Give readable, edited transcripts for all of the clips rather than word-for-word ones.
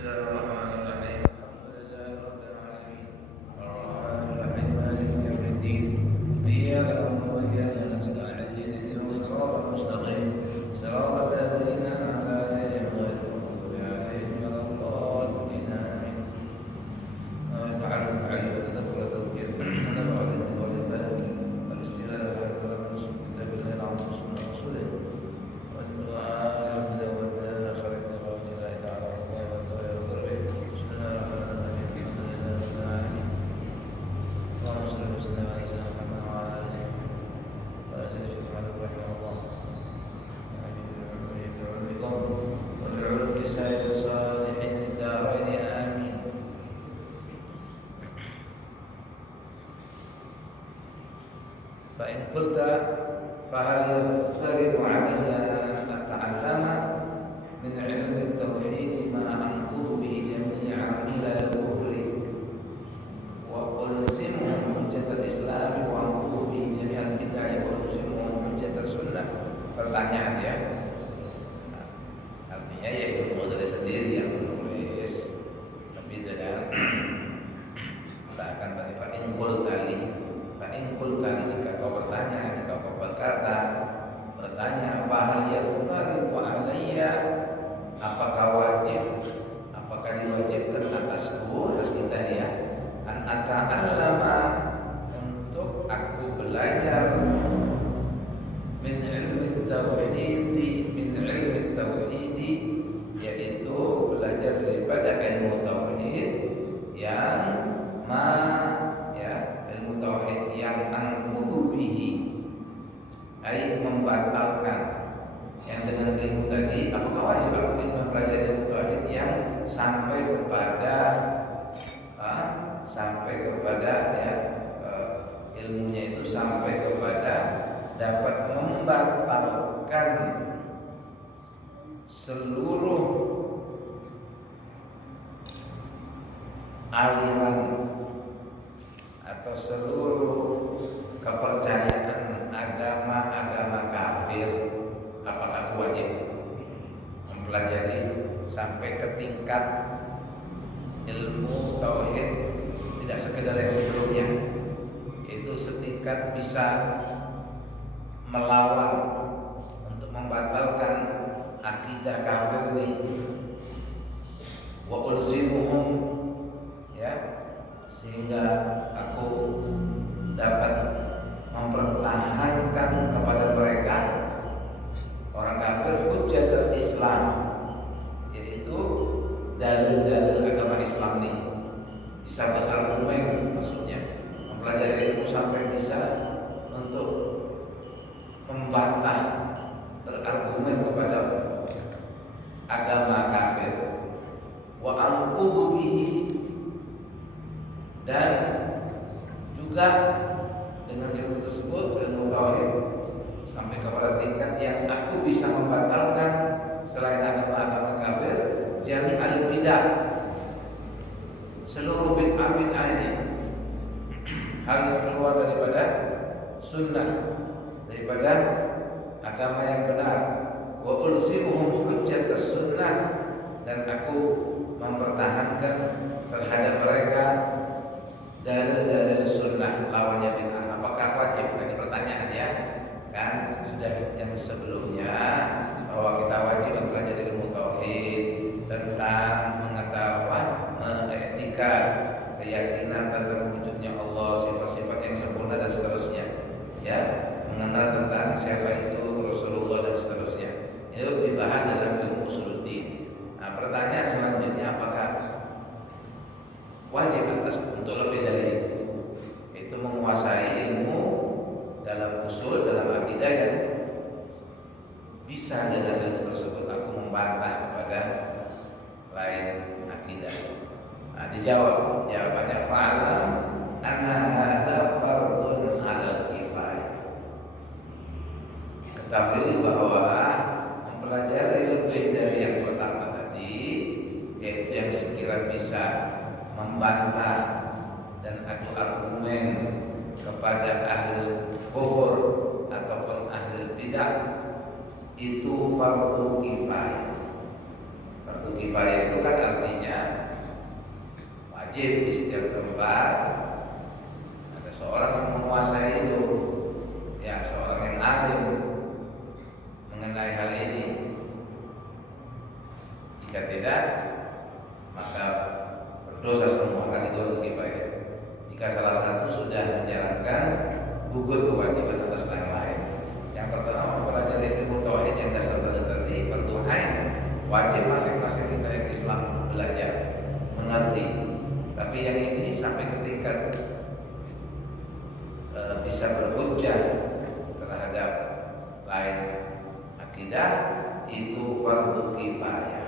Bismillahirrahmanirrahim. Alhamdulillahi rabbil alamin. Arrahmanir rahim. Maliki yaumiddin. Iyyaka na'budu wa iyyaka nasta'in. Ihdinas siratal mustaqim. Siratal ladzina an'amta 'alaihim ghairil maghdubi 'alaihim waladdallin. Amin. Ta'allu ta'lim wa tadabbur wa tadhkir. Ana ba'd wal ibad. Al-istighala wa hadar min kitabillahi al-'azim wa sunnati rasulih. Wa du'a ila huda wa akhirati qawlillahi ta'ala. فإن قلت فهل يفترض علي أن أتعلم من علم التوحيد ما أنقض به جميع ملل الكفر وألزمهم حجة الإسلام وأنقض به جميع البدع وألزمهم حجة السنة. Pertanyaan ya, artinya ya Ibnu Ghazali sendiri yang menulis, lebih dengan seakan tadi fa'in qultali, jika kau bertanya, jika kau berkata, fahal yaftaridu alayya, apakah wajib, apakah diwajibkan atasku, atas kita ya, an ata'allama, untuk aku belajar min ilmi tauhidi, yaitu belajar daripada ilmu tauhid yang ilmu tauhid yang angkutu bihi, ay membatalkan, yang dengan ilmu tadi, apakah wajib aku ingin mempelajari ilmu tauhid yang sampai kepada ilmunya itu sampai kepada dapat membatalkan seluruh aliran atau seluruh kepercayaan agama kafir. Apakah wajib mempelajari sampai ke tingkat ilmu tauhid, tidak sekedar yang sebelumnya, yaitu setingkat bisa melawan untuk membatalkan akidah kafir ini. Wa ulzimuhum, ya, sehingga aku dapat mempertahankan kepada mereka, orang kafir, hujjatul Islam, yaitu dalil-dalil agama Islam ini, bisa berargumen, maksudnya mempelajari ilmu sampai bisa untuk membantah, berargumen kepada agama kafir. Wa anqudu bihi, dan juga dengan ilmu tersebut, ilmu tauhid, sampai kepada tingkat yang aku bisa membatalkan selain agama-agama kafir jami'al bidah, seluruh bid'ah ini, hal yang keluar daripada sunnah, daripada agama yang benar. Wa ulzimuhum hujjatas sunnah, dan aku mempertahankan terhadap mereka dalil-dalil sunnah, lawannya bid'ah. Apakah wajib? Ini pertanyaan ya. Kan sudah yang sebelumnya bahwa kita wajib mempelajari ilmu tauhid tentang mengiktikad keyakinan tentang wujudnya Allah, sifat-sifat yang sempurna dan seterusnya. Ya, mengenal tentang siapa itu Rasulullah dan seterusnya. Itu dibahas dalam ilmu usuluddin. Nah, pertanyaan selanjutnya, apakah wajib atas untuk lebih dari itu? Itu menguasai ilmu dalam usul, dalam akidah yang bisa dengan ilmu tersebut aku membantah kepada lain akidah. Nah, jawabannya fa'alam anna hadza fardun 'alal kifayah. Ketahui bahwa mempelajari lebih dari yang pertama tadi, yaitu yang sekiranya bisa membantah dan adu argumen kepada ahli kufur ataupun ahli bidah, itu fardu kifayah. Fardu kifayah itu kan artinya wajib di setiap tempat ada seorang yang menguasai itu, ya seorang yang alim mengenai hal ini. Jika tidak, maka berdosa semua. Hal itu kifayah. Jika salah satu sudah menjalankan, gugur kewajiban atas yang lain. Yang pertama, mempelajari ilmu tauhid yang dasar-dasar tadi, fardu ain, wajib masing-masing kita yang Islam belajar, mengerti. Tapi yang ini sampai ke tingkat bisa berhujjah terhadap lain akidah, itu fardu kifayah.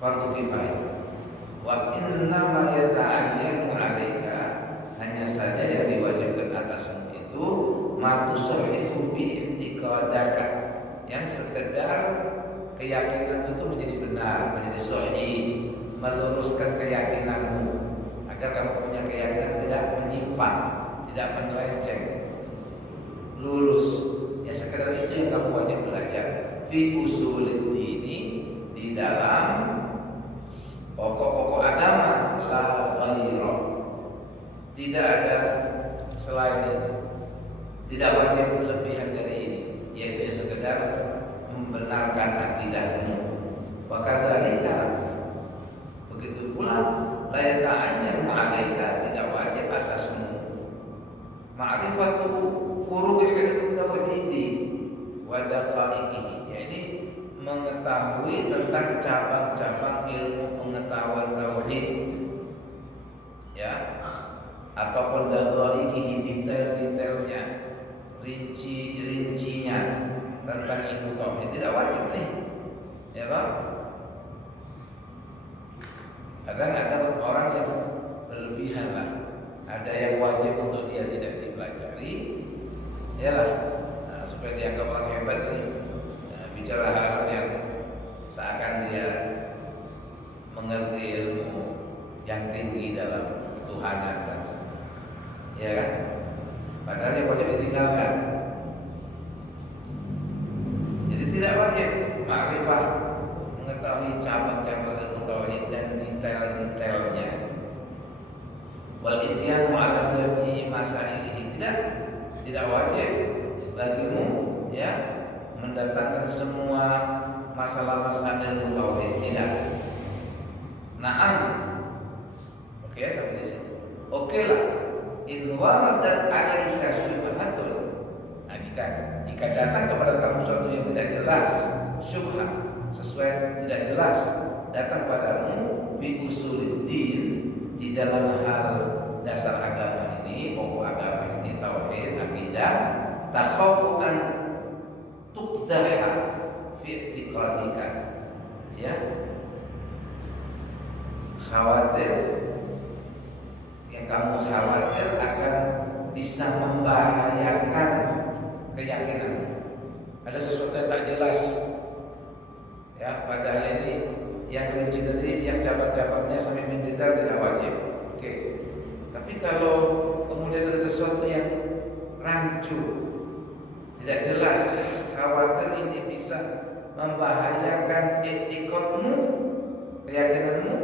Fardu kifayah. Wa innama yata'ayyanu 'alaika, hanya saja yang diwajibkan atasmu itu matusahihu bi i'tiqadaka, yang sekedar keyakinan itu menjadi benar, menjadi sahih, meluruskan keyakinanmu agar kamu punya keyakinan tidak menyimpang, tidak menyelenceng, lurus. Ya sekedar itu yang kamu wajib belajar. Fi usulid dini, di dalam pokok-pokok agama, la ghaira, tidak ada selain itu. Tidak wajib lebihan dari ini, yaitu sekedar membenarkan akidahmu. Wa kadzalika, begitu pula la yata'ayyan 'alaika, tidak wajib atasmu ma'rifatu furu'il tauhid wa daqaiqihi, yakni mengetahui tentang cabang-cabang ilmu pengetahuan tauhid, ya, ataupun daqaiqihi, detail-detailnya, rinci-rincinya tentang ilmu tauhid. Tidak wajib nih, ya Pak. Kadang ada orang yang berlebihan lah. Ada yang wajib untuk dia tidak dipelajari, ya lah, supaya dianggap orang hebat nih. Bicara hal yang seakan dia mengerti ilmu yang tinggi dalam ketuhanan dan ya kan? Padahal yang wajib ditinggalkan. Jadi tidak wajib ma'rifah, mengetahui cabang-cabang ilmu tauhid dan detail-detailnya. Wal ityanu ala jami'i masailihi, tidak wajib bagimu, ya, mendatangkan semua masalah-masalah ilmu tauhid, tidak. Na'am. Oke, sampai di situ. Oke lah. In waradat 'alaika syubhatun. Nah, jika datang kepada kamu sesuatu yang tidak jelas, syubhat, sesuai tidak jelas, datang padamu fi usuluddin, di dalam hal dasar agama ini, pokok agama ini, tauhid, akidah, takhafu an tuqdaha fi i'tiqadika, ya, khawatir, yang kamu khawatir akan bisa membahayakan keyakinan. Ada sesuatu yang tak jelas, ya, padahal ini yang rinci tadi, yang cabang-cabangnya sampai mendetail tidak wajib. Oke. Tapi kalau kemudian ada sesuatu yang rancu, tidak jelas, khawatir ini bisa membahayakan etikotmu, keyakinanmu,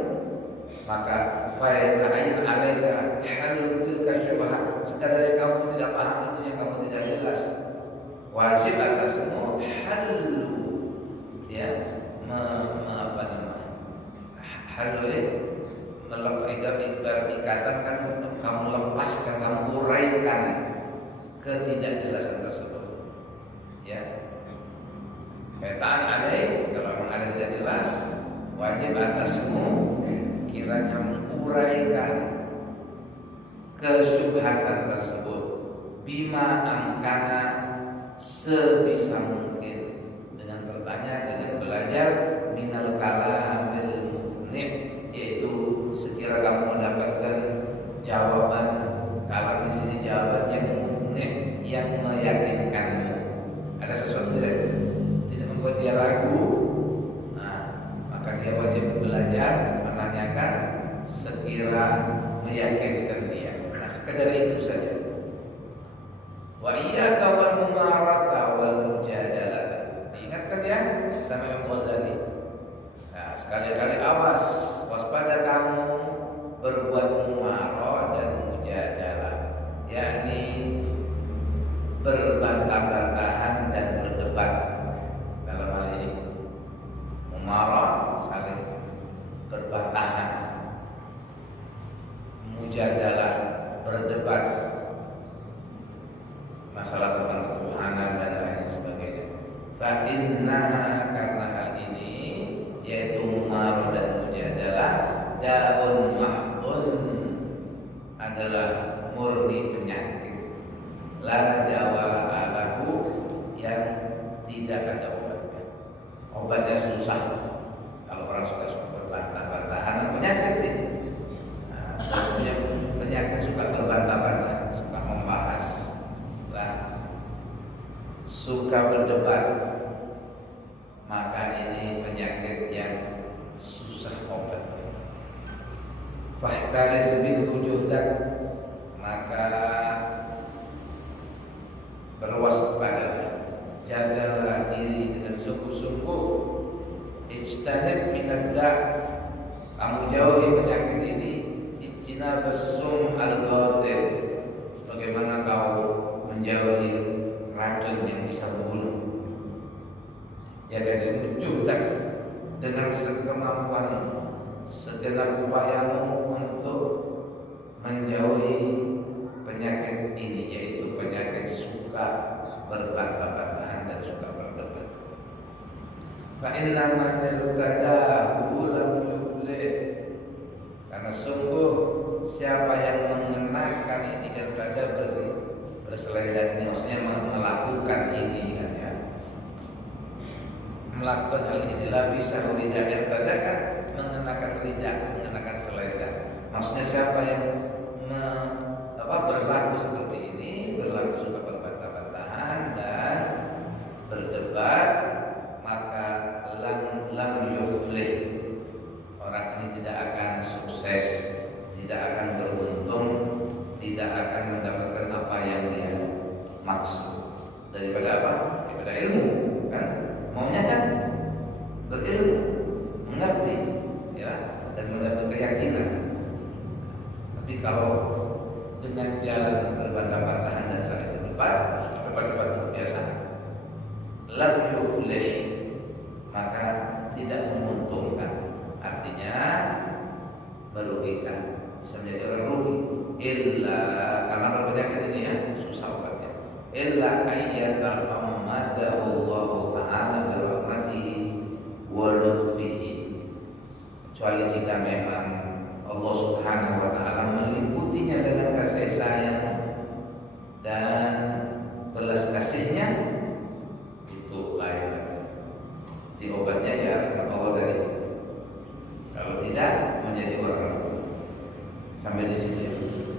maka fa'ayata'ayyin 'alaika halu tilka syubhat. Sekadar yang kamu tidak paham itu, yang kamu tidak jelas, wajib atasmu halu, ya, halu, melepas ibarat ikatan kan, kamu lepaskan, kamu uraikan ketidakjelasan tersebut, ya. Ta'an alaih, kalau memang ada tidak jelas, wajib atasmu kiranya menguraikan kesyubhatan tersebut bima amkana, sebisa mungkin, dengan bertanya, dengan belajar, minal kalamil muqnim, yaitu sekira kamu mendapatkan jawaban, kalam di sini jawaban yang muqnim, yang meyakinkanmu. Ada sesuatu tidak membuat dia ragu, nah, maka dia wajib belajar, menanyakan, sekira meyakinkan dia. Nah, sekedar itu saja. Wa iyyaka wal mumarata wal mujadalata. Ingatkan ya, sama Imam Ghazali. Nah, sekali-kali awas, waspada kamu berbuat mumarah dan mujadalah, yakni berbantah-bantahan dan berdebat. Dalam hal ini mumarah saling berbantahan, mujadalah berdebat masalah tentang ketuhanan dan lain sebagainya. Fa innaha, karena hal ini yaitu mumarah dan mujadalah, daun mahun, adalah murni penyakit, la dawa alahu, yang tidak ada obatnya. Obatnya susah. Kalau orang suka berbantah-bantahan, penyakit nih. Punya penyakit suka berbantah-bantah, suka membahas, suka berdebat, maka ini penyakit yang susah obatnya. Fahtaris minhu juhdak, maka berwaspadalah, jagalah diri dengan sungguh-sungguh. Ijtanib minadda, kamu jauhi penyakit ini. Ijtinabas sum al-ghatir, sebagaimana kau menjauhi racun yang bisa membunuh. Jaga diri juhdak, dengan sekemampuan, segenap upayamu untuk menjauhi penyakit ini, yaitu penyakit suka berbantah-bantahan dan suka berdebat. Fa inna man irtadahu lam yuflih, karena sungguh siapa yang mengenakan ini, irtada berselendang ini, maksudnya melakukan ini kan ya, melakukan hal inilah bisa rida. Irtada kan mengenakan rida, mengenakan selendang. Maksudnya siapa yang berlaku seperti ini, berlaku suka berbantah-bantahan dan berdebat, maka lam yuflih, orang ini tidak akan sukses, tidak akan beruntung, tidak akan mendapatkan apa yang dia maksud. Daripada apa? Daripada ilmu, kan? Maunya kan berilmu, mengerti, ya, dan mendapat keyakinan. Tapi kalau dengan jalan berbantah-bantahan dan saling berdebat, suka debat biasa, lam yuflih, maka tidak menguntungkan. Artinya merugikan, bisa menjadi orang rugi. Illa, karena berpenyakit ini ya susah obatnya. Illa ayyatahammadahu Allah Ta'ala birahmatihi wa lutfihi, kecuali jika memang Allah Subhanahu wa Ta'ala meliputinya dengan kasih sayang dan belas kasihnya, itu lain. Di obatnya ya rahmat Allah tadi. Kalau tidak, menjadi orang. Sampai di sini.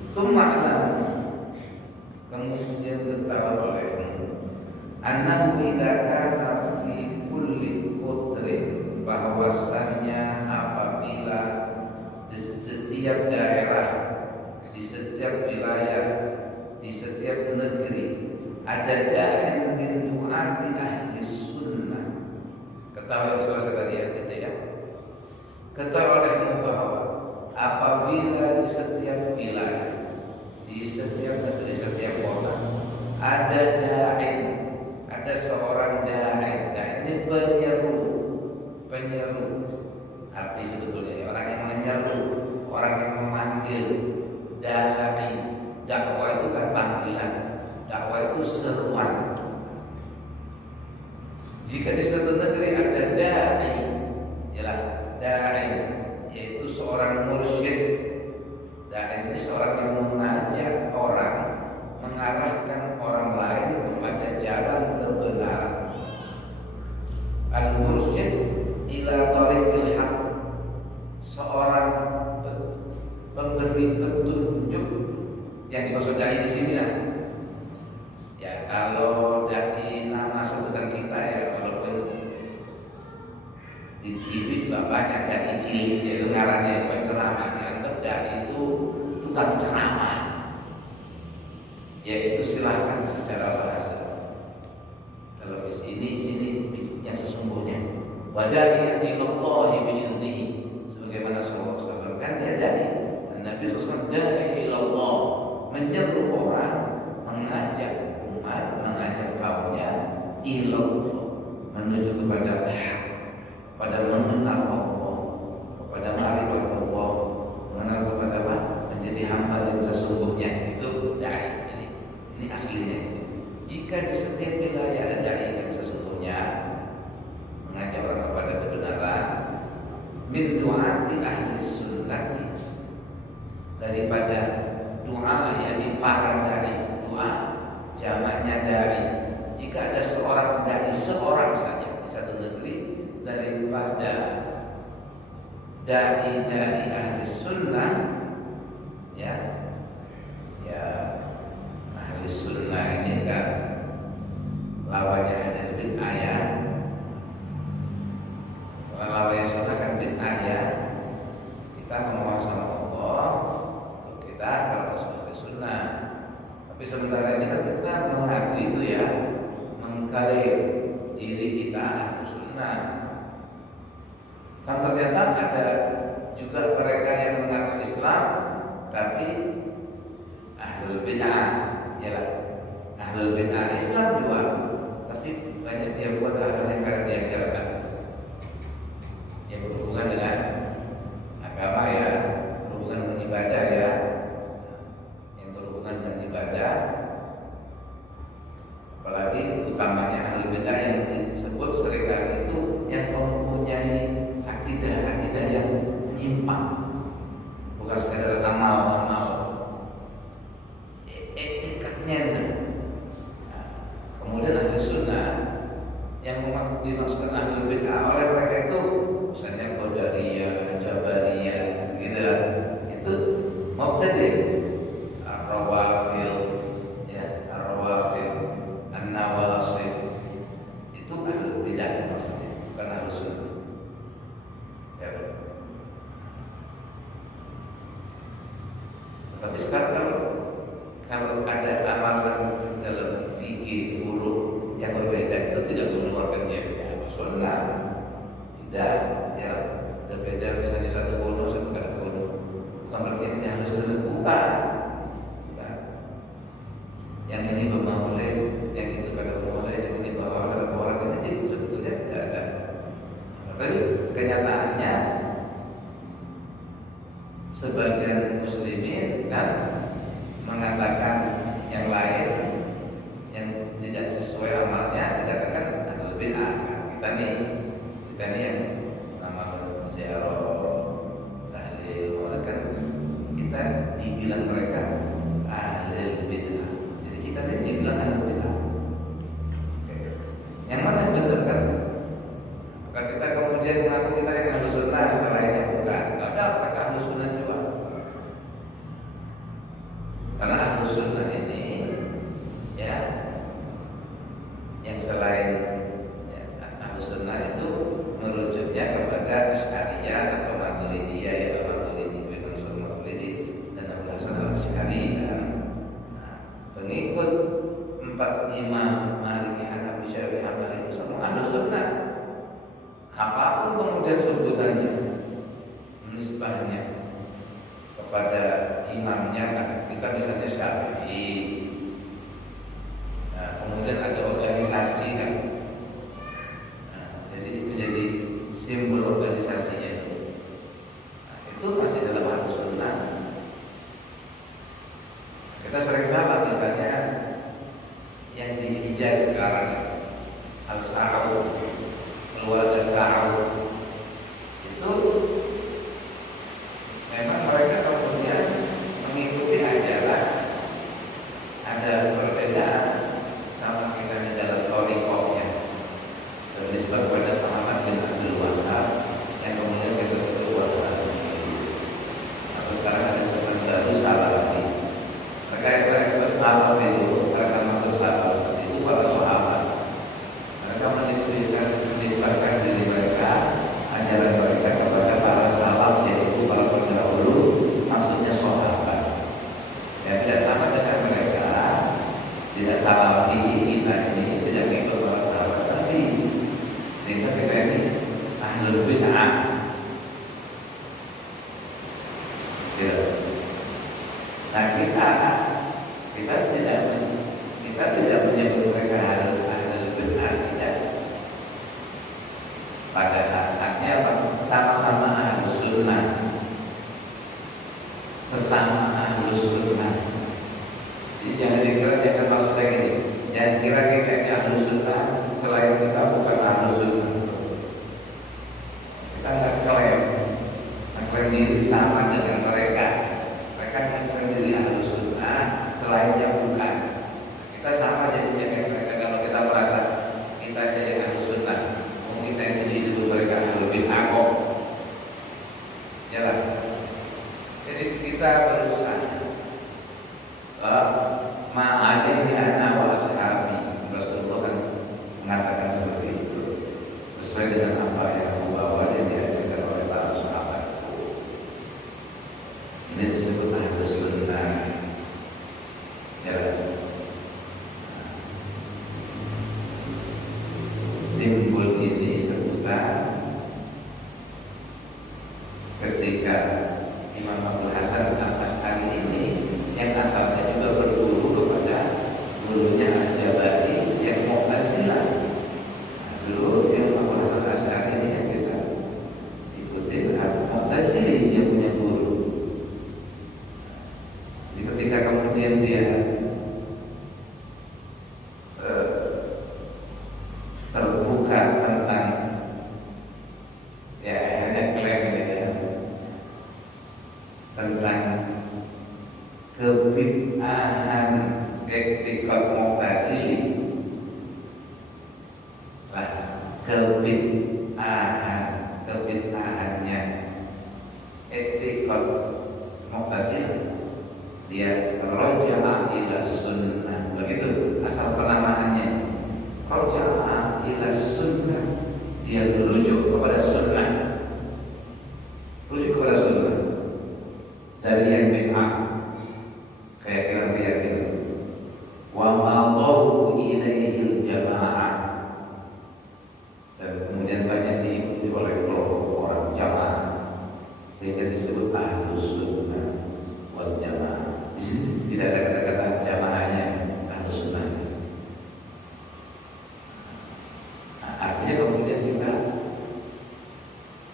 Suma'lam, kemudian ketahuan olehmu, annahu idza kana fi kulli qutrin, bahwasannya apabila di setiap daerah, di setiap wilayah, di setiap negeri ada da'in min du'ati ahli sunnah. Ketahui selesai tadi ya, ya. Ketahui olehmu bahwa apabila di setiap wilayah, di setiap negeri, setiap kota ada da'in, ada seorang da'in. Da'in ini penyeru, arti sebetulnya orang yang menyeru, orang yang memanggil. Da'i, dakwah itu kan panggilan, dakwah itu seruan. Jika di suatu negeri ada da'i, ialah da'i, yaitu seorang mursyid. Da'i ini seorang yang mengajak orang, mengarahkan orang lain kepada jalan kebenaran. Al-mursyid ila tariqil haq, seorang pemberi petunjuk. Yang dimaksud dai di sini lah. Ya, kalau dari nama sebutan kita ya, walaupun di TV juga banyak dai cilik, yaitu ngarannya penceramah. Yang dai itu tukang ceramah. Yaitu silahkan secara bahasa televisi ini yang sesungguhnya. Wada'i ilallahi bi'idnihi, sebagaimana Rasulullah SAW kan dia dai. menyeru orang, mengajak umat, mengajak kaumnya ilallah, menuju kepada hak, pada mengenal Allah, kepada ma'rifat Allah, mengenal kepada apa? Menjadi hamba yang sesungguhnya. Itu dai. Jadi ini aslinya. Jika di setiap wilayah ada dai yang sesungguhnya mengajak orang kepada kebenaran, min du'ati ahli sunnati, daripada doa yakni para dai, doa jamaknya dai. Jika ada seorang dai, seorang saja di satu negeri, daripada dai-dai ahli sunnah, ya ahli sunnah ini kan lawannya ada bid'ah ya. Kalau lawannya sunnah kan bid'ah ya. Kita memohon sama Allah, kita termasuk ahli sunnah. Tapi sementara ini kan kita mengaku itu ya, mengklaim diri kita ahli sunnah. Kan ternyata ada juga mereka yang mengaku Islam tapi ahlul bid'ah, yalah. Ahlul bid'ah Islam juga, tapi banyak dia buat hal yang kadang diajarkan yang berhubungan dengan agama ya, berhubungan dengan ibadah ya, yang berhubungan dengan ibadah. Apalagi utamanya ahlul bid'ah yang disebut seringkali itu yang mempunyai akidah yang menyimpang, bukan sekadar amal etikatnya. Kemudian ahli sunnah yang dimaksudkan ahli bid'ah oleh mereka itu misalnya Qadariyah, Jabariyah, gitu lah. Itu mubtadi', ar-rawafid, ya, ar-rawafid, an-nawasib. Itu ahli bid'ah maksudnya, bukan ahli sunnah. Ya. Tapi sekarang kalau ada amalan dalam fikih furu yang berbeda itu tidak mengeluarkan jadi sunnah. Tidak, ya ada beda misalnya satu kuno satu kada kuno. Bukan berarti ini harus sunnah, bukan. Yang ini bermaulid, yang itu kada maulid, yang ini bawa kada bawa, ini sebetulnya tidak ada. Tapi kenyataannya sebagian muslimin kan mengatakan yang lain yang tidak sesuai amalnya dikatakan ahlul bid'ah. Kita nih yang mengamalkan ziarah, tahlil, maulid kan kita dibilang mereka ahlul bid'ah. Jadi kita nih dibilang ahlul bid'ah. Yang mana yang benar kan? Bukan kita kemudian mengaku kita yang ahlus sunnah, selainnya bukan. Tidak ada mereka ahlus sunnah juga. Karena ahlus sunnah ini ya, yang selain ya, ahlus sunnah itu merujuknya kepada Asy'ariyah atau Maturidiyah ya, Maturidi, Ibnu Maturidi dan Abu Hasan al-Asy'ari kan. Pengikut 4 imam Maliki, Hanafi, Syafi'i, Hambali itu semua ahlus sunnah. Apapun kemudian sebutannya, nisbahnya kepada imamnya kan, kita misalnya Syafi'i, kemudian ada organisasi kan, jadi menjadi simbol organisasinya itu masih dalam ahlus sunnah. Kita sering salah misalnya yang di Hijaz sekarang Al-Sa'ud, keluarga Sa'ud itu memang mereka kemudian mengikuti ajaran, ada perbedaan sama kita di dalam thariqahnya. Dan disebut pada Muhammad bin Abdul Wahhab yang kemudian kita sebut Wahabi. Atau sekarang ada sebutan baru Salafi. Mereka yang berekspresi Salafi itu, mereka maksud Salafi itu para sahabat. Mereka menisbahkan diri mereka, ajaran mereka kepada para salaf, yaitu para pendahulu, maksudnya sahabat. Yang tidak sama dengan mereka, tidak salafi kita ini tidak mengikut para sahabat Nabi, sehingga kita ini ahlul bid'ah. Ya. Nah kita Kita tidak menyebut mereka ahlul bid'ah, tidak. Pada haknya apa? Sama-sama ahlus sunnah, sesama ahlus sunnah. Jadi jangan maksud saya gini, jangan kira kita ini ahlus sunnah, selain kita bukan ahlus sunnah. Kita nggak klaim diri sama dengan mereka. Mereka mengklaim diri ahlus sunnah, selainnya bukan. Kita sama jadinya dengan mereka. Kalau kita merasa kita aja yang ahlus sunnah, kita ini disitu mereka ahlul bid'ah kok. Ya lah. Jadi kita berusaha ma'alaihi ana wa ashabi. Rasulullah kan mengatakan seperti itu, sesuai dengan apa yang aku bawa dan diajarkan oleh para sahabat. Ini disebut ahlus sunnah. Ya. Timbul ini sebutan ketika Imam Abu Hasan Al-Asy'ari ini yang asalnya juga berguru kepada gurunya Al-Jabari yang Mu'tazilah. Dulu yang Abu Hasan Al-Asy'ari ini yang kita ikuti Mu'tazili, dia punya guru. Jadi ketika kemudian dia terbuka tentang ya hanya klaim ini ya, tentang kebid'ahan i'tiqad Mu'tazili. Lah, kebid'ahannya i'tiqad Mu'tazili, dia raja'a ila sunnah. Begitu asal penamaannya, raja'a ila sunnah. Dia merujuk kepada sunnah, rujuk kepada sunnah dari yang bid'ah, kayak keyakinan wa madawu ilaihil jamaah, dan kemudian banyak diikuti oleh kelompok orang jamaah sehingga disebut ahlus sunnah wal jamaah. Di sini tidak ada kata-kata jamaahnya, ahlus sunnah. Artinya kemudian kita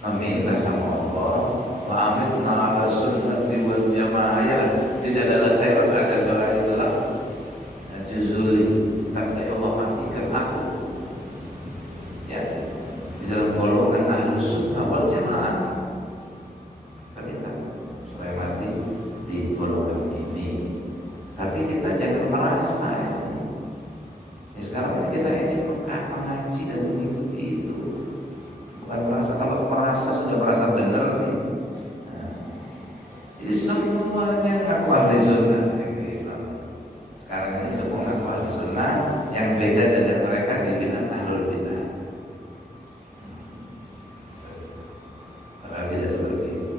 meminta sama Allah, wa amitna ala sunnati wal jamaah. Tidak ada khairat agar doa itulah juzuli, tapi Allah matikan aku ya di dalam golongan ahlus sunnah wal jamaah. Tapi kan supaya mati di golongan ini. Tapi kita jangan merasa ya. Sekarang kita ini mengaji dan mengikuti itu, bukan merasa. Kalau merasa sudah merasa benar nih. Jadi semuanya ngaku ahli sunnah yang Islam. Sekarang ini semua ngaku ahli sunnah, yang beda dengan mereka dibilang ahlul bid'ah. Padahal tidak seperti itu.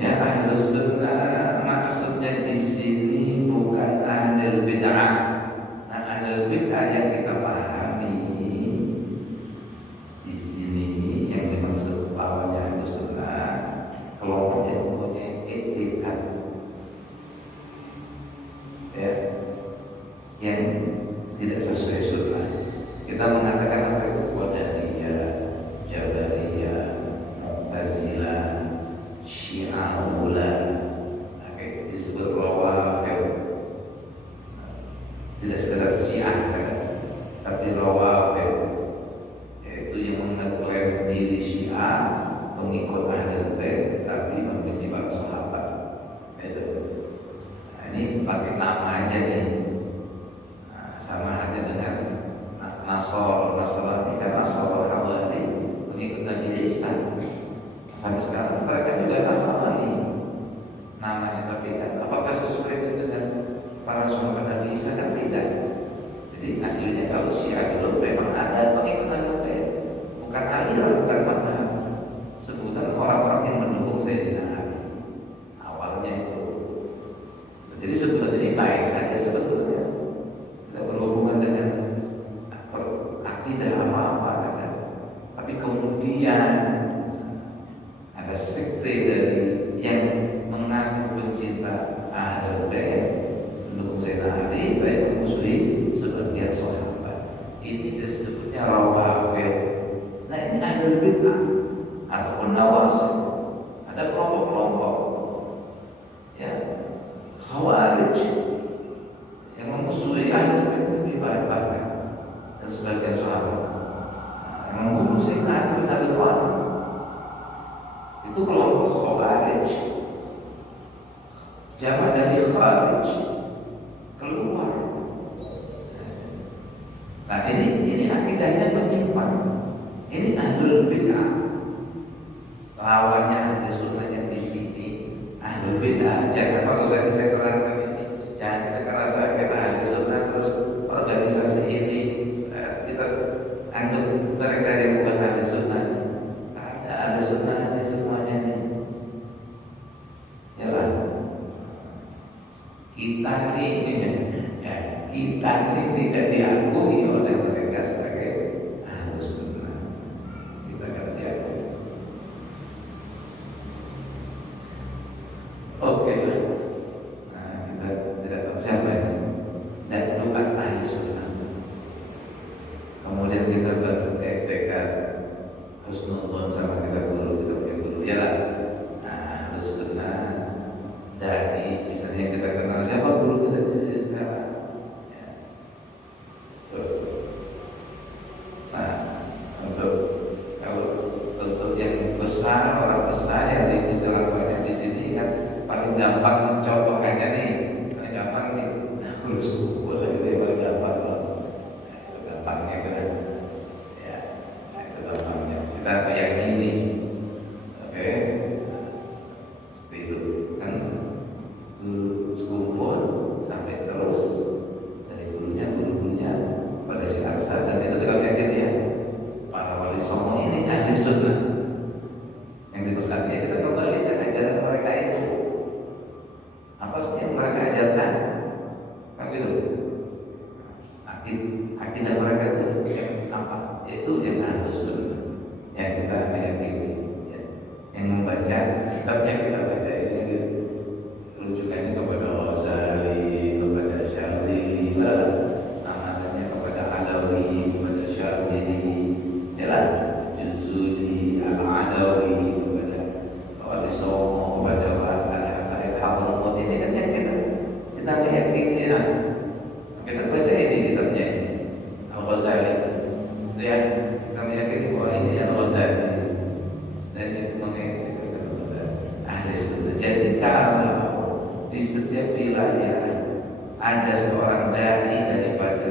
Ya, ahlus sunnah maksudnya di sini bukan ahlul bid'ah. Ahlul bid'ah yang kita pahami di sini yang dimaksud lawannya ahlus sunnah, kelompok yang mempunyai i'tiqad ya, yang tidak sesuai sunnah. Kita mengatakan apa itu? Qadariyah, Jabariyah, Mu'tazilah, Syiah mula, disebut rawafid. Tidak sekedar Syiah kan, tapi rawafid, yaitu yang mengklaim diri Syiah, pengikut Ahlul Bait, tapi membenci para sahabat. Itu. Nah, ini pakai nama aja nih. Nah, sama aja dengan Nasrani kan, Nasrani pengikut Nabi Isa. Sampai sekarang mereka juga Nasrani namanya, tapi kan apakah sesuai dengan para sahabat Nabi Isa? Kan tidak. Jadi aslinya kalau Syiah dulu memang ada pengikut Ahlul Bait, bukan aliran, bukan madhab. Sebutan orang-orang yang mendukung Sayyidina Ali awalnya itu. Jadi sebutan ini baik saja sebetulnya, tidak berhubungan dengan akidah apa-apa kan. Tapi kemudian ada sekte dari yang mengaku pencinta Ahlul Bait Khawas, ada kelompok-kelompok ya Khawarij yang memusuhi Ahlul Bait lebih banyak dan sebagian sahabat yang membunuh Sayyidina Ali bin Abi Thalib. Itu kelompok Khawarij. Jamak dari Khawarij, keluar. Nah ini akidahnya menyimpang. Ini Ahlul Bid'ah. Lawannya Ahli Sunnah yang di sini Ahlul Bid'ah. Jangan kalau saya terangkan ini, jangan kita kerasa kita Ahli Sunnah terus organisasi ini kita anggap mereka yang bukan Ahli Sunnah. Ada Ahli Sunnah semuanya ini. Ya lah. Kita ini tidak diakui oleh mereka sebagai Ahlus Sunnah. Kita tidak diakui. Oke lah. Nah, kita tidak tahu siapa ini. Dan bukan Ahli Sunnah. Kemudian kita bertekad husnudzon sama kita guru. Ya lah. Ahlus Sunnah dari misalnya kita kenal siapa guru kita di sini sekarang. Orang besar yang diikuti orang banyak di sini kan paling gampang mencontohkannya nih, paling gampang nih. Guru suku lagi saya paling gampang loh, gampangnya kan, ya, itu gampangnya. Kita meyakini, oke, seperti itu kan, guru sekumpul sampai terus dari gurunya pada si Aksa dan itu kita yakin ya, para wali songo ini Ahli Sunnah. Kita kembalikan ajaran mereka itu. Apa sih yang mereka ajarkan? Kan gitu. Akidah mereka itu yang apa? Itu yang Ahlus Sunnah. Yang kita meyakini, ya. Yang membaca kitabnya kita baca ini rujukannya kepada Ghazali, kepada Syarili, amanatnya kepada Alawi, kepada Syarili, ya lah, Juzuli, Al-Adawi. Somo kepada al-Haqqaiq Habrumut ini kan yang kita meyakini ya. Kita baca ini kitabnya ini Al-Ghazali ya, kita meyakini bahwa ini Al-Ghazali dan itu mengikuti Ahli Sunnah. Jadi kalau di setiap wilayah ada seorang dai daripada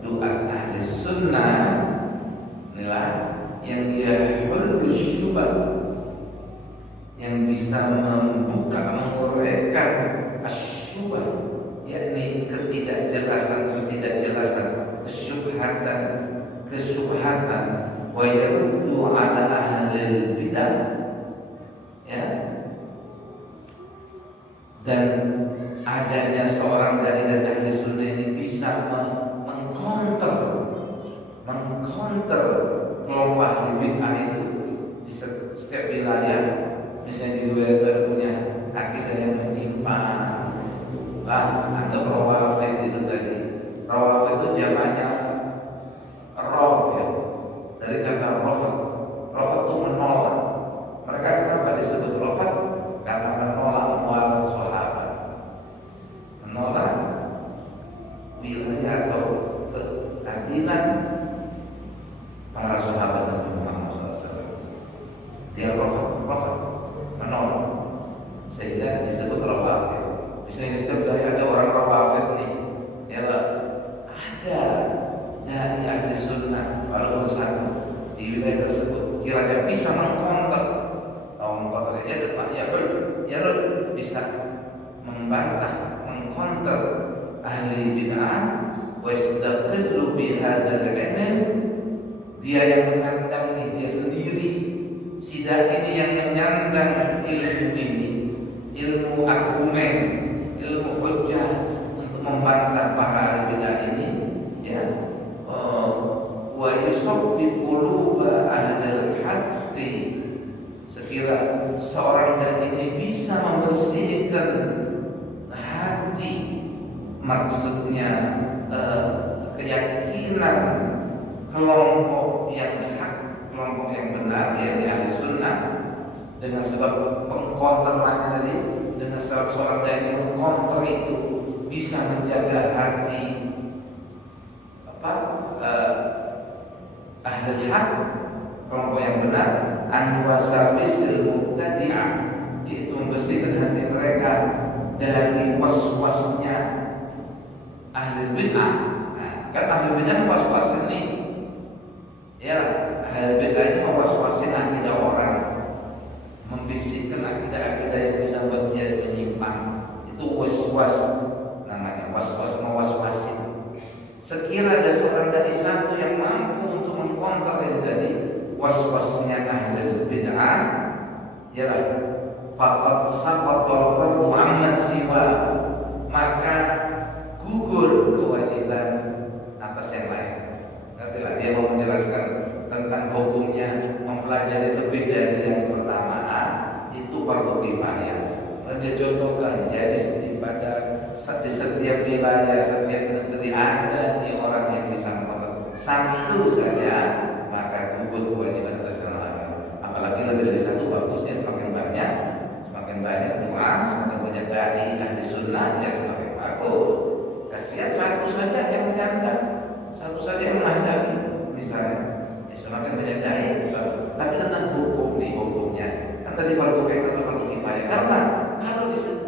duat Ahli Sunnah inilah yang yahullu syubhat, yang bisa membuka, menguraikan asyubah, yakni ketidakjelasan, kesyubhatan, wa yaruddu ala ahlil bidah, ya, dan adanya seorang dari Ahli Sunnah ini bisa mengcounter kelompok ahli bid'ah itu di setiap wilayah. Misalnya di luar itu ada punya akidah yang menyimpang lah, ada rawafid itu tadi. Rawafid itu jamaknya raf ya, dari kata rafat. Rafat itu menolak. Mereka kenapa disebut rafat? Karena menolak mual sahabat, menolak wilayah atau keadilan para sahabat Nabi Muhammad SAW. Dia rafat menolak, sehingga disebut rawafid. Misalnya di setiap wilayah ada orang rawafid nih, ya ada dari Ahli Sunnah walaupun satu di wilayah tersebut kiranya bisa mengkonter atau ya bisa membantah, mengkonter ahli bid'ah, wa yastaqillu bihadzal ilm, dia yang menyandang nih, dia sendiri si dai ini yang menyandang ilmu ini, ilmu argumen, ilmu hujjah untuk membantah para ahli bid'ah ini, ya. Wa yusaffi quluba ahlil haqqi, sekira seorang dai ini bisa membersihkan hati, maksudnya keyakinan kelompok yang hak, kelompok yang benar, yaitu Ahli Sunnah, dengan sebab pengkonterannya tadi, dengan sebab seorang dai mengkonter itu bisa menjaga hati ahli hak, kelompok yang benar, an wasabisil mubtadi'ah, yaitu membersihkan hati mereka dari was-wasnya ahli bid'ah. Nah, kan ahli bid'ah was-was ini, ya, ahli bid'ah ini was-wasin akidah orang, membisikkan akidah-akidah yang bisa membuat dia menyimpang. Itu was-was namanya, was-was, mewas-wasin. Sekira ada seorang dari satu yang mampu untuk mengkontrol itu tadi was-wasnya ahli bid'ah, ya, faqad saqatal fardu amman siwa, maka gugur kewajiban atas yang lain. Nantilah dia mau menjelaskan tentang hukumnya mempelajari lebih dari yang pertama, itu fardu kifayah. Dia contohkan, jadi di setiap wilayah, setiap negeri ada nih orang yang bisa mengontrol satu saja, maka gugur kewajiban atas yang lain. Apalagi lebih dari satu, bagusnya semakin banyak doa, semakin banyak dai ahli sunnah, ya semakin bagus. Kasihan satu saja yang menyandang, satu saja yang menghadapi, misalnya, ya semakin banyak dai. Tapi tentang hukum nih, hukumnya kan tadi fardu kifayah atau fardu kifayah, karena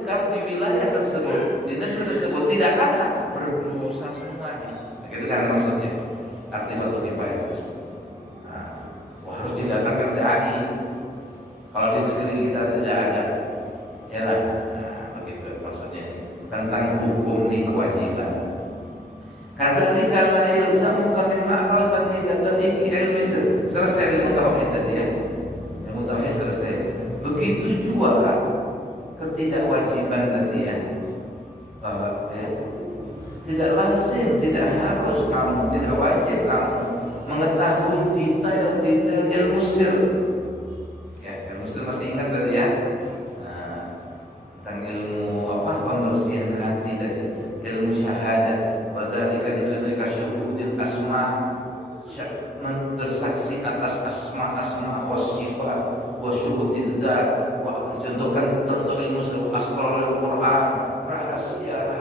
kalau di wilayah tersebut, di negeri tersebut tidak ada berdosa semuanya. Begitu kan maksudnya arti fardu kifayah. Harus didatangkan dai. Kalau di negeri kita tidak ada, ya lah, begitu maksudnya tentang hukum ini kewajiban. Kadzalika la yalzamuka min ma'rifati dalili ilmi. Selesai ilmu tauhid tadi ya. Ilmu tauhid selesai. Begitu juga ketidakwajiban tadi ya. Tidak lazim, tidak harus kamu, tidak wajib kamu mengetahui detail-detail ilmu sir. Ya, ilmu sir masih ingat tadi ya? Tentang ilmu pembersihan hati tadi, ilmu syahadat, wadhalika dicontohkan syuhudil asma, bersaksi atas asma-asma wa sifat wa syuhudil dzat, wa dicontohkan tentang ilmu sir asrarul Quran, rahasia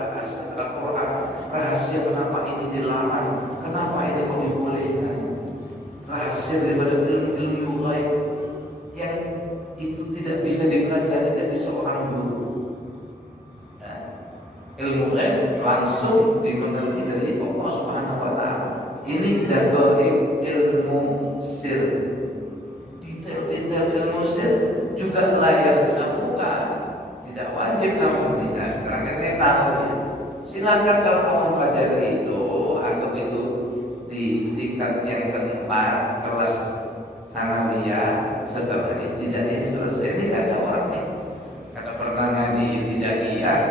Al-Quran, rahasia kenapa ini dilarang, kenapa ini kok dibolehkan, rahasia daripada ilmu ghaib yang itu tidak bisa dipelajari dari seorang guru. Ilmu ghaib langsung dimengerti dari Allah Subhanahu wa taala. Ini dagaib ilmu sir. Detail-detail ilmu sir juga layak disabuka. Tidak wajib kamu tidak. Sekarang kita tahu ya. Silakan kalau mau mempelajari itu, anggap itu di tingkat yang keempat, kelas sanawiyah, setelah ibtidaiyah selesai. Ini ada orang nih, kata pernah ngaji ibtidaiyah,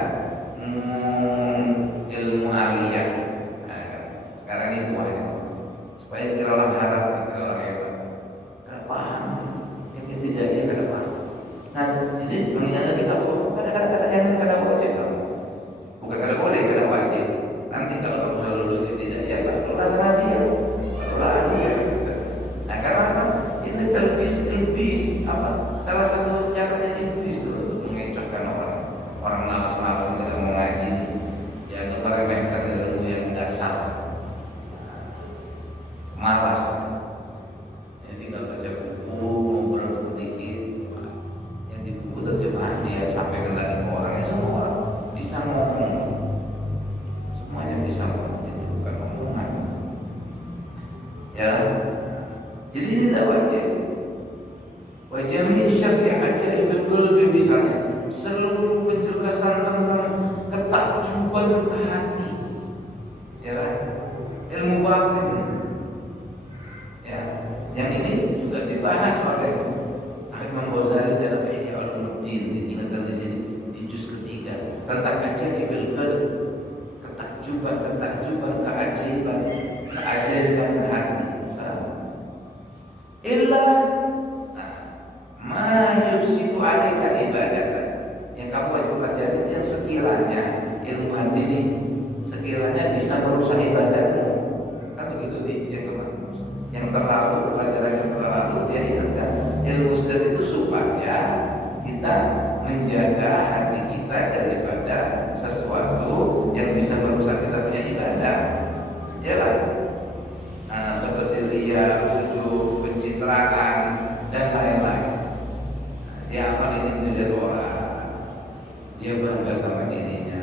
ilmu aliyah. Sekarang ini mulai supaya dikira orang harap, dikira orang hebat. Kenapa? Yang ibtidaiyah kenapa? Nah, jadi mengingat kita kadang-kadang yang kadang wajib kamu. Bukan kada boleh, kada wajib. Nanti kalau kamu sudah lulus ibtidaiyah, baru dia. Nah, karena apa? Ini telbis apa? Salah satu caranya iblis itu untuk mengecohkan orang malas-malas yang tidak mau ngaji, yang meremehkan ilmu yang dasar, malas. Ya tinggal baca buku, ngobrol sedikit, yang di buku terjemahan dia sampai kendali orang, ya semua orang bisa ngomong, semuanya bisa ngomong, jadi bukan omongan. Ya, jadi tidak wajib. Wajibnya syariat aja lebih misalnya seluruh penjelasan tentang ketakjuban hati, ya, ilmu batin, ya, yang ini juga dibahas oleh Imam Ghazali dalam Ihya Ulumuddin. Diingatkan di sini di juz ketiga tentang ajaibul qalb, ketakjuban, keajaiban hati. Illa ma yufsidu alaika ibadatan, yang kamu wajib pelajari yang sekiranya ilmu hati ini sekiranya bisa merusak ibadahmu, kan begitu nih yang kemarin. yang terlalu, pelajaran yang terlalu, dia ingatkan ilmu sir itu supaya kita menjaga hati kita daripada sesuatu yang bisa merusak kita punya ibadah. Yalah, seperti ria, ujub, pencitraan dan lain-lain. Dia amal ini menjadi orang, dia bangga sama dirinya,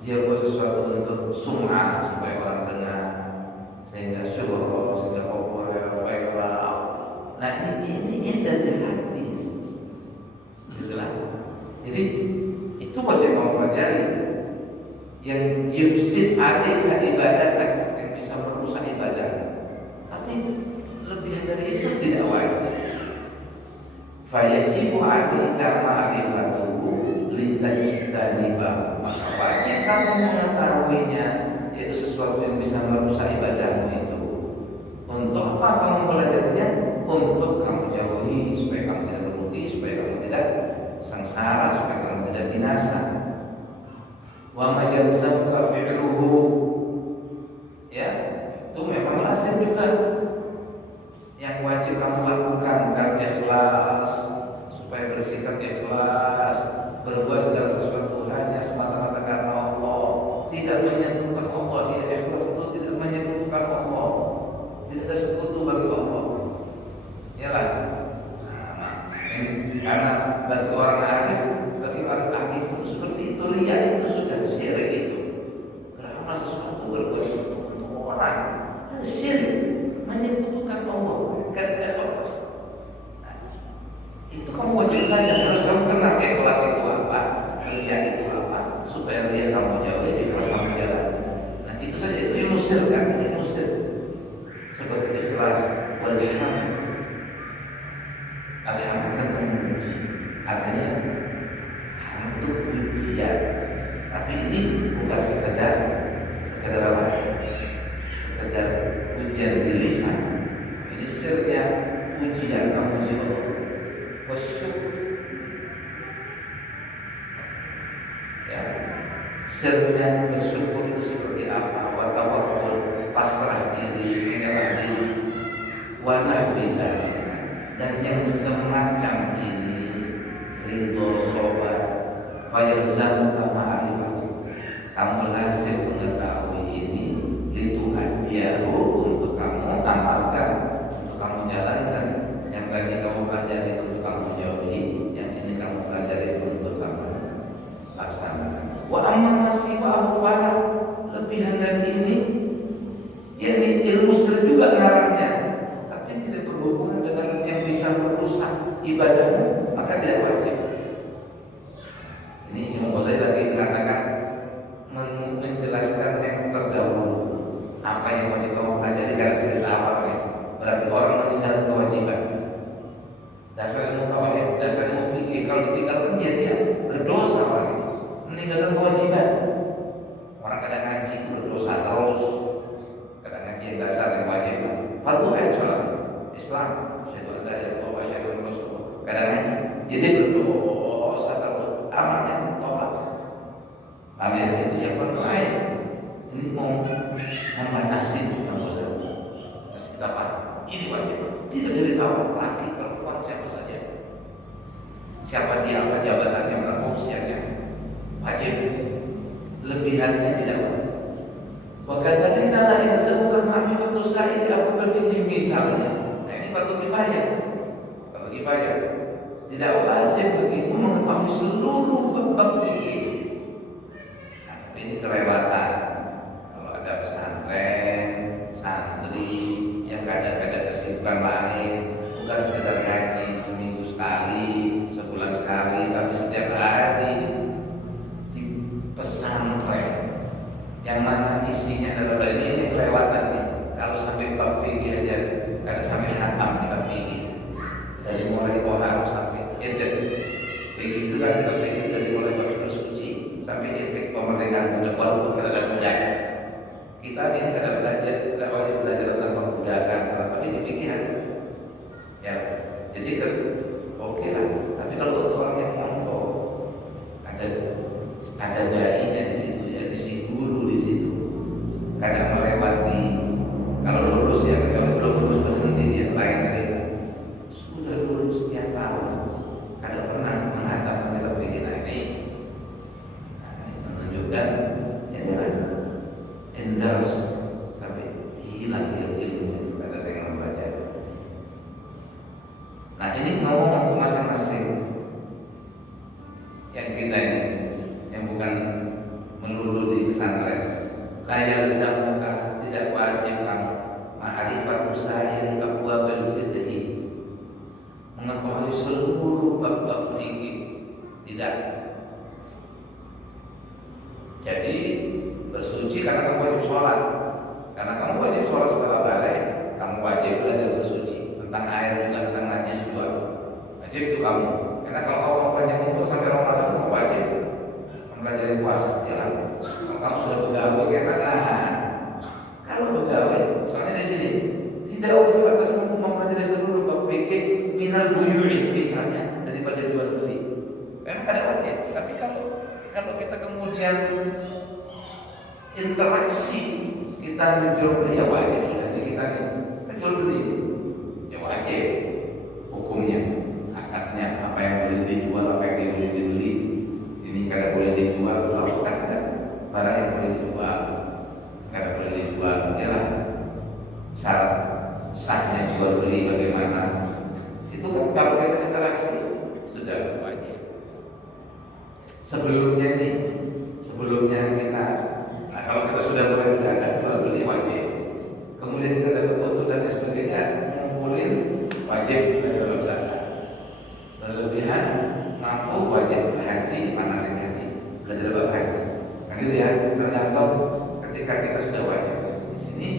dia buat sesuatu untuk sum'ah supaya orang dengar, sehingga syukur, sehingga populer, viral. Nah ini dari hati, gitulah. Jadi itu wajib kamu pelajari. Yang yufsid alaika ibadah yang bisa merusak ibadah, tapi lebih dari itu tidak wajib. Fayajibu alaika ma'rifatuhu litajtanibahu, maka wajib kamu mengetahuinya, yaitu sesuatu yang bisa merusak ibadahmu itu. Untuk apa kamu pelajarinya? Untuk kamu jauhi, supaya kamu tidak merugi, supaya kamu tidak sengsara, supaya kamu tidak binasa. Wa ma yalzamuka fi'luhu, ya, itu memang lazim juga. Yang wajib kamu lakukan kan ikhlas, supaya bersikap ikhlas, berbuat segala sesuatu hanya semata-mata karena Allah, tidak menyentuhkan Allah. Dia ikhlas itu tidak menyekutukan Allah, tidak ada sekutu bagi Allah. Yalah, karena bagi orang arif, itu seperti itu, ria itu sudah syirik itu. Beramal sesuatu berbuat untuk orang, itu syirik, menyekutukan Allah, karena ikhlas. Itu kamu wajib belajar, harus kamu kenal ikhlas itu apa, ria itu apa, supaya ria kamu jauhi, ikhlas kamu jalan. Nah itu saja, itu ilmu sir kan, ilmu sir. Seperti ikhlas, walhamd. Alhamd kan memuji, artinya hamd itu pujian. Tapi ini bukan sekedar apa? Sekedar pujian di lisan. Ini sirnya pujian, memuji Allah. Wasyukur, ya, sirnya bersyukur itu seperti apa? Wa tawakkul, pasrah diri, menyerah diri, wa nahwi dzalik. Dan yang semacam ini, ridho, sobat, fayalzamuka ma'rifatu, kamu lazim mengetahui ini, lituhadiyahu, untuk kamu amalkan, untuk kamu jalankan. Yang tadi kamu pelajari untuk kamu jauhi, yang ini kamu pelajari untuk kamu laksanakan. Wa amma masih wa fala, lebihan dari ini, yakni ilmu sir juga ngarangnya, tapi tidak berhubungan dengan yang bisa merusak ibadahmu, maka tidak wajib. Ini Imam Ghazali lagi mengatakan, menjelaskan yang terdahulu, apa yang wajib kamu pelajari karena cerita apa ini. Berarti orang meninggalkan kewajiban. Dasar ilmu tauhid, dasar ilmu fikih, kalau ditinggalkan dia berdosa orang ini, meninggalkan kewajiban. Orang kadang ngaji itu berdosa terus, kadang ngaji yang dasar yang wajib. Fardu ain sholat Islam, syahadu an la ilaha illallah wa syahadu anna rasulullah. Kadang ngaji, jadi berdosa terus, amalnya ditolak. Amal itu yang fardu ain. Ini mau membatasi kamu saja. Kita paham, ini wajib. Tidak boleh tahu laki perempuan siapa saja, siapa dia, apa jabatannya, berapa usianya, wajib. Lebihannya tidak wajib. Bagaimana kalau ini bukan ma'rifatu sa'id Abu berfikih misalnya. Nah ini fardu kifayah. Fardu kifayah. Tidak lazim bagimu mengetahui seluruh bab fikih. Nah, ini kelewatan. Kalau ada pesantren, santri yang kadang-kadang kesibukan lain, bukan sekedar ngaji seminggu sekali, sebulan sekali, tapi setiap hari di pesantren yang mana isinya adalah ini kelewatan nih. Kalau sampai bab fikih aja, kadang sampai hatam kita fikih, dari mulai tohar sampai etik. Fikih itu kan kita fikih dari mulai bab suci sampai etik pemerdekaan budak, walaupun kita ada budak. Kita ini kadang belajar, kita wajib belajar tentang perbudakan, tapi di fikih ada. Ya, jadi kan oke lah. Tapi kalau untuk orang yang mondok, ada dai-nya di situ, ya, si guru di situ. Kadang melewati, kalau lulus ya seluruh bab-bab fikih. Tidak. Jadi bersuci karena kamu wajib sholat. Karena kamu wajib sholat setelah balik, kamu wajib belajar bersuci. Tentang air juga, tentang najis juga. Wajib itu kamu. Karena kalau kamu panjang umur sampai Ramadan, kamu wajib mempelajari puasa. Ya kan? Kalau kamu sudah pegawai, gimana? Kalau pegawai, soalnya di sini tidak wajib atas mempelajari seluruh bab fikih minal buyu'i misalnya daripada jual beli. Memang ada wajib. Tapi kalau kita kemudian interaksi kita menjual beli, ya wajib sudah kita jual beli, ya wajib hukumnya, akadnya, apa yang boleh dijual, apa yang tidak boleh dibeli. Ini kada boleh dijual, lalu ada barang yang boleh dijual, kada boleh dijual. Inilah syarat sahnya jual beli bagaimana. Itu kan kalau kita interaksi sudah wajib. Sebelumnya kita, nah kalau kita sudah mulai berdagang jual beli wajib. Kemudian kita dapat foto dan sebagainya, ngumpulin wajib belajar zakat. Berlebihan mampu wajib haji, manasik haji, belajar bab haji. Kan gitu ya, tergantung ketika kita sudah wajib. Di sini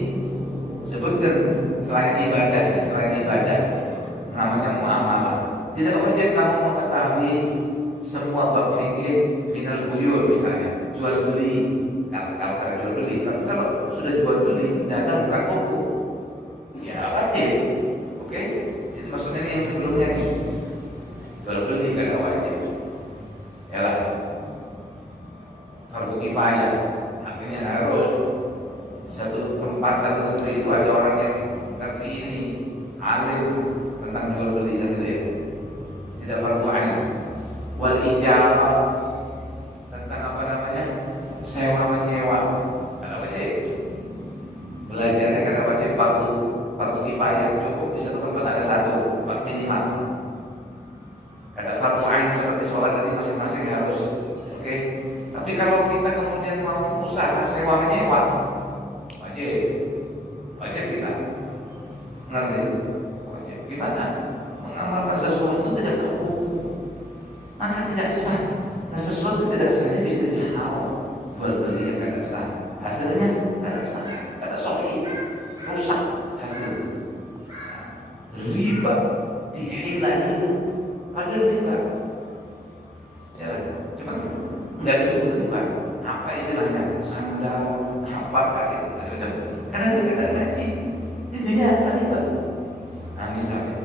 sebutkan selain ibadah namanya muamalah. Tidak wajib kamu mengetahui semua bab fikih minal buyur misalnya, jual beli. Kalau jual beli, tapi kalau sudah jual beli, dagang bukan toko, ya wajib. Oke, itu maksudnya yang sebelumnya nih, jual beli kan wajib. Ya lah, fardu kifayah, artinya harus satu tempat, satu negeri itu ada orang yang ngerti ini, alim tentang jual beli dan gitu ya. Tidak fardu ain. Wal ijarat, tentang apa namanya, sewa menyewa, ada wajib. Belajarnya karena wajib fardu kifayah, cukup di satu tempat ada satu minimal. Ada fardu ain seperti sholat tadi masing-masing harus. Oke. Tapi kalau kita kemudian mau usaha sewa menyewa, wajib kita ngerti. Wajib. Gimana? Mengamalkan sesuatu tidak tahu, maka tidak sah. Nah, sesuatu tidak sahnya bisa jadi haram. Jual beli yang tidak sah, hasilnya tidak sah, tidak sahih, rusak hasilnya. Riba dihilangi, padahal riba. Ya, cuma nggak disebut riba. Apa istilahnya? Sandal, apa gitu. Karena dia tidak gaji, jadinya riba. Nah, misalnya.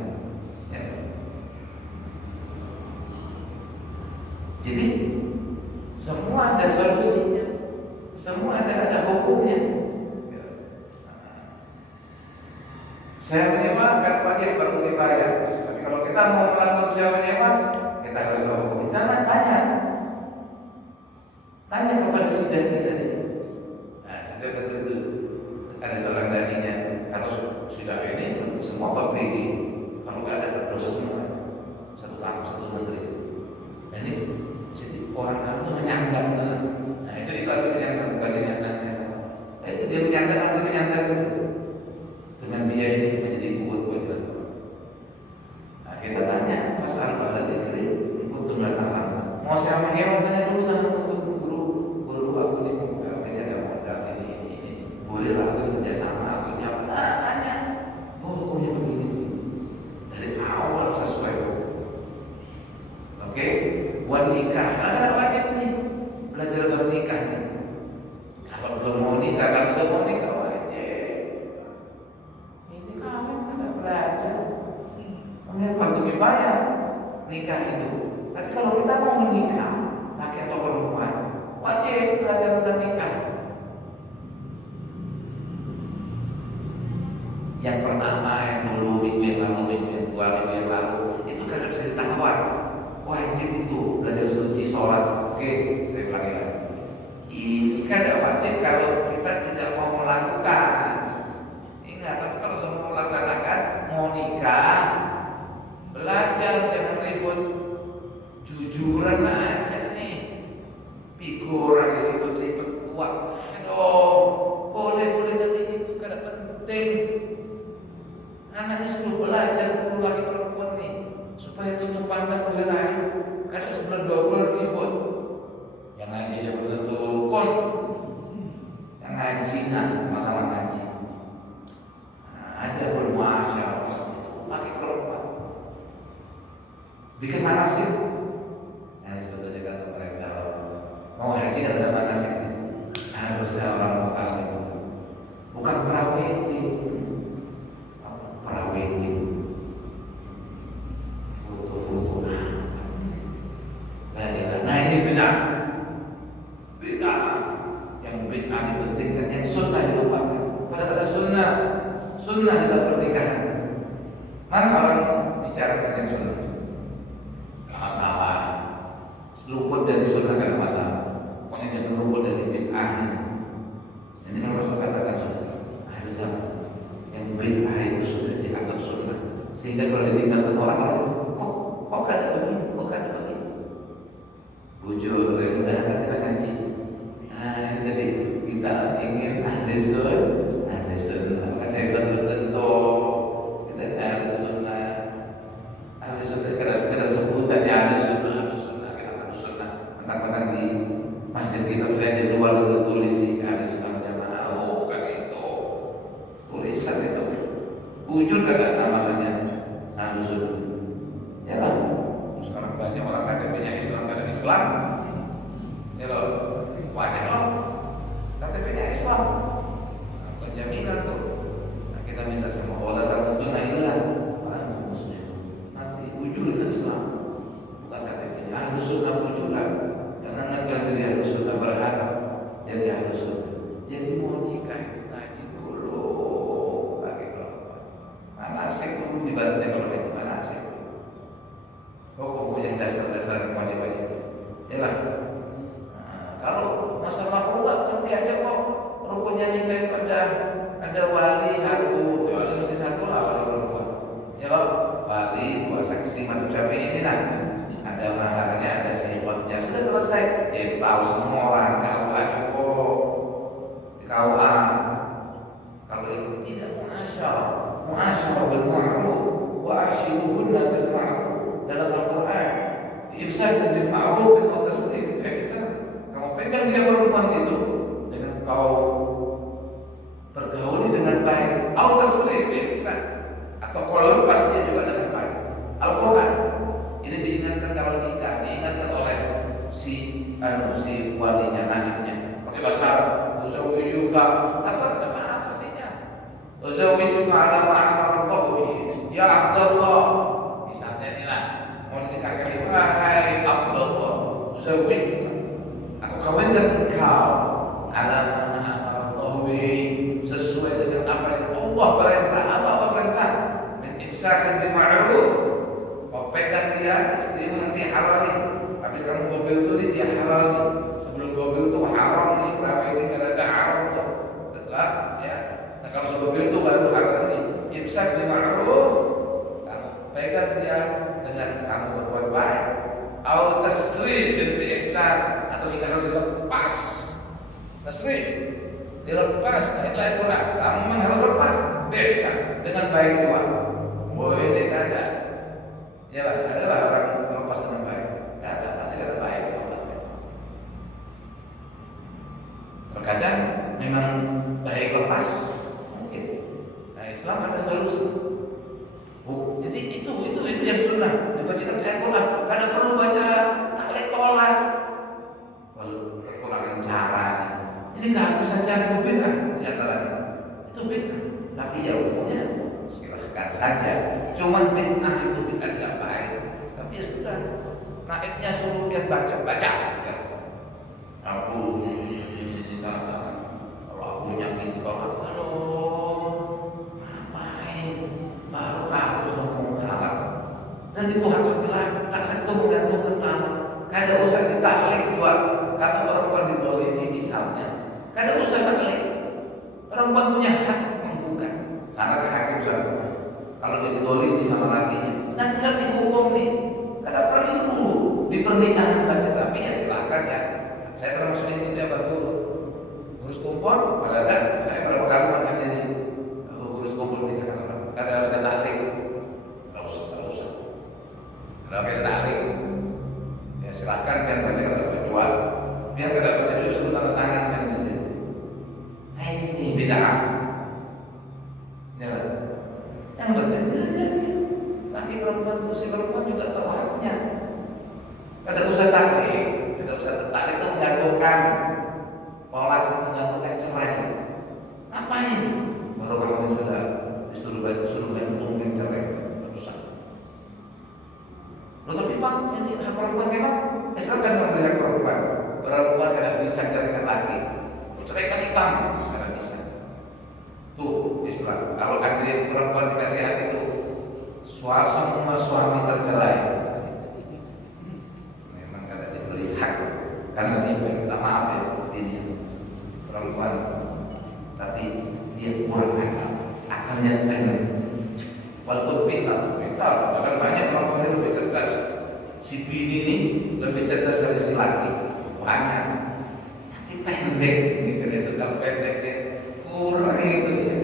Jadi semua ada solusinya, semua ada hukumnya. Sewa menyewa kan wajib fardu kifayah. Tapi kalau kita mau melakukan sewa menyewa, kita harus tahu hukum. Jangan tanya kepada sidangnya tadi. Nah, sidang itu ada seorang darinya harus sudah ini untuk semua bab fikih. Kalau nggak ada berdosa semua. Satu kampus, satu negeri. Nah, ini jadi orang itu menyandang. Nah itu artinya menyandang, bukan menyandangnya. Nah itu dia menyandang dengan dia ini menjadi kuat buat. Nah kita tanya, fasal pada dikri untuk mengatakan mau saya menyewa, tanya dulu untuk guru aku ini ada modal ini boleh lah aku kerjasama aku ini apa? Nah tanya, hukumnya begini dari awal sesuai. Oke. Buat nikah, ada wajib nih belajar bab nikah nih. Kalau belum mau nikah, kalau sudah mau nikah wajib. Ini kawin kan belajar. Kemudian fardu kifayah nikah itu. Tapi kalau kita mau menikah, laki atau perempuan, wajib belajar tentang nikah. Yang pertama, yang dulu minggu yang lalu, minggu yang dua, minggu yang lalu, itu kan bisa ditawar. Wajib itu belajar suci, sholat. Oke, saya ulangi lagi. Ini kan tidak wajib kalau kita tidak mau melakukan. Ingat, tapi kalau sudah mau melaksanakan, mau nikah, belajar, jangan ribut. Jujuran aja nih. Figuran dilipet-lipet uang. Aduh, boleh tapi itu kan penting. Anaknya suruh belajar, perlu lagi perempuan nih, supaya tuh punya pandang lebih lain. Kadang sebelah 20 ribut. Yang ngaji aja belum tentu rukun. Yang ngaji masalah ngaji. Ada bermasalah itu pakai perempuan. Bikin manasik. Nah sebetulnya kata mereka mau haji kan ada manasik. Harusnya orang lokal itu bukan para wedding, foto-foto. Nah ini bid'ah. Yang bid'ah dipentingkan, yang sunnah dilupakan. Padahal ada sunnah di dalam pernikahan. Mana orang bicara tentang sunnah? Gak masalah. Luput dari sunnah gak masalah. Pokoknya jangan luput dari bid'ah. Ini memang harus katakan sunnah. Akhir zaman yang bid'ah itu sudah dianggap sunnah, sehingga kalau ditinggalkan orang kok ada begini, kok ada begitu. Bujur, mudah kan kita ngaji. Nah ini tadi kita ingin ahli sunnah. Maka saya belum tentu kita ahli sunnah. Ahli sunnah karena sekedar sebutan ya ahli sunnah. Kita ahli sunnah. Mentang-mentang di masjid kita saya di luar udah tulis sih ahli sunnah jamaah. Oh bukan itu. Tulisan itu. Wujud kagak namanya ahli sunnah. Ya lah. Sekarang banyak orang KTP-nya Islam, ada Islam. Ya loh. Banyak loh. KTP-nya Islam. Bukan jaminan tuh. Nah, kita minta sama Allah taala ilah orang muslim. Nanti wujud Islam. Bukan KTP-nya ahli sunnah wujudan. Jangan ngaklaim diri ahli sunnah berharap jadi ahli sunnah. Jadi mau nikah itu ngaji dulu. Manasik dulu ibaratnya kalau itu manasik. Pokok yang dasar-dasar wajib-wajib. Ya lah. Nah, kalau masalah ruwet ngerti aja kok. Rukunnya nikah itu ada wali satu, wali mesti satu lah wali perempuan. Ya loh, wali dua saksi madhab Syafi'i ini nanti ada maharnya, ada sihotnya, sudah selesai. Ya tahu semua orang KUA cukup di KUA. Kalau itu tidak muasyarah bil ma'ruf wa ashiruhunna bil ma'ruf. Dalam Al-Quran imsak bil ma'ruf wa tasrih bi ihsan. Kamu pegang dia perempuan itu dengan kau pergauli dengan baik, atau tasrih bi ihsan, atau kau lepas dia juga dengan baik. Al-Quran ini diingatkan kalau nikah, diingatkan oleh si walinya, naibnya. Pakai bahasa Arab, uzawijuka, apa artinya? Uzawijuka ala ma'amara Allah, ya Abdullah. Misalnya inilah mau dinikahkan ibu, wahai Abdullah, uzawijuka, aku kawinkan engkau ala ma'amara Allah sesuai dengan apa yang Allah perintah. Apa perintah? Min imsakin bil ma'ruf. Kau pegang dia, istrimu nanti halalin. Habis kamu mobil itu dia halalin. Sebelum mobil itu haram nih, berapa ini ada haram tuh. Setelah ya. Nah kalau sebelum mobil itu baru halalin. Imsak bil ma'ruf. Kamu pegang dia dengan kamu berbuat baik. Atau tasrih bil ihsan, atau jika harus dilepas. Tasrih dilepas. Nah itu ayat Quran. Kamu memang harus lepas ihsan dengan baik juga. Oh ini ada. Ya lah, adalah orang lepas dengan baik. Ada, pasti ada baik lepasnya. Terkadang memang baik lepas mungkin. Nah Islam ada solusi. Jadi itu yang sunnah dibacakan ayat Quran. Kadang perlu baca taklid tolak. Kalau kekurangan cara ini kehabisan cara itu bid'ah di antaranya. Itu bid'ah. Tapi ya umumnya silahkan saja. Cuman bid'ah itu bid'ah tidak baik. Tapi ya sudah. Naibnya suruh dia baca. Ya. Aku kalau aku nyakiti kalau ngapain? Baru aku sudah ngomong talak. Dan itu hak laki-laki. Taklid itu menggantung tanah. Kada usah ditaklid juga. Karena perempuan didolimi misalnya. Kada usah taklid. Perempuan punya hak menggugat. Karena hakim sana. Kalau dia didolimi sama lakinya, dan ngerti hukum nih. Kada perlu di pernikahan baca, tapi ya silakan ya. Saya termasuk itu ya Pak Guru. Ngurus kumpul, ada saya berapa kali makanya nih. Kalau ngurus kumpul nikah orang, kada baca taklid. Enggak usah. Kada Kalau kita tarik, ya silahkan biar baca kita berdua, biar kita baca juga suruh tanda tangan kan di sini. Ini bid'ah. Ya, yang penting jadi laki perempuan, si perempuan juga tahu haknya. Kada usah tarik, kada usah tarik itu menjatuhkan, tolak menjatuhkan cerai. Ngapain? Baru kamu sudah disuruh gantung cerai, rusak. Loh tapi Pak, ini hak perempuan kan? Islam kan memberi hak perempuan. Perempuan tidak bisa ceraikan laki, ceraikan kamu tidak bisa. Tuh Islam. Kalau ada perempuan dikasih hak itu, semua suami tercerai. Memang kada diberi hak, karena dia minta maaf ya dia perempuan, tapi dia kurang akalnya pendek. Walaupun pintar, karena banyak perempuan yang lebih cerdas. Si bini ini lebih cerdas dari si laki, banyak. Tapi pendek, gitu itu kalau pendeknya kurang itu ya.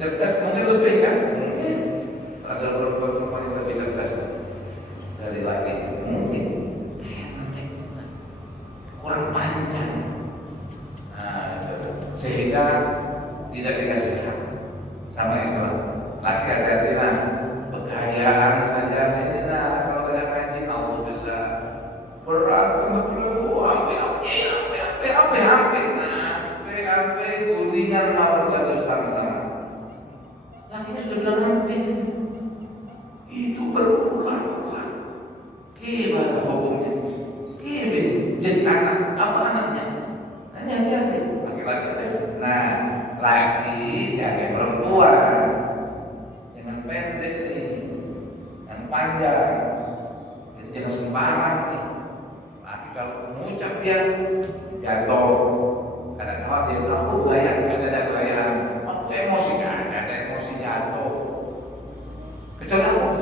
Cerdas mungkin lebih kan? Mungkin. Ada perempuan yang lebih cerdas dari laki, mungkin pendek, kurang panjang. Nah, sehingga tidak dikasih hak sama Islam. Laki hati-hati lah, begayaan saja ini nah kalau tidak ngaji alhamdulillah berat sampai gulingan mawar jatuh sama-sama. Lakinya sudah bilang hampir itu berulang-ulang. Gimana hukumnya? Gimana jadi anak apa anaknya? Nah, hati-hati laki-laki. Nah, laki jangan perempuan. Pendek nih, yang panjang, jadi jangan sembarang nih. Laki kalau mengucap dia jatuh, kadang-kadang dia bilang aku gaya, ada gayaan, aku emosi kan, ada emosi jatuh. Kecuali aku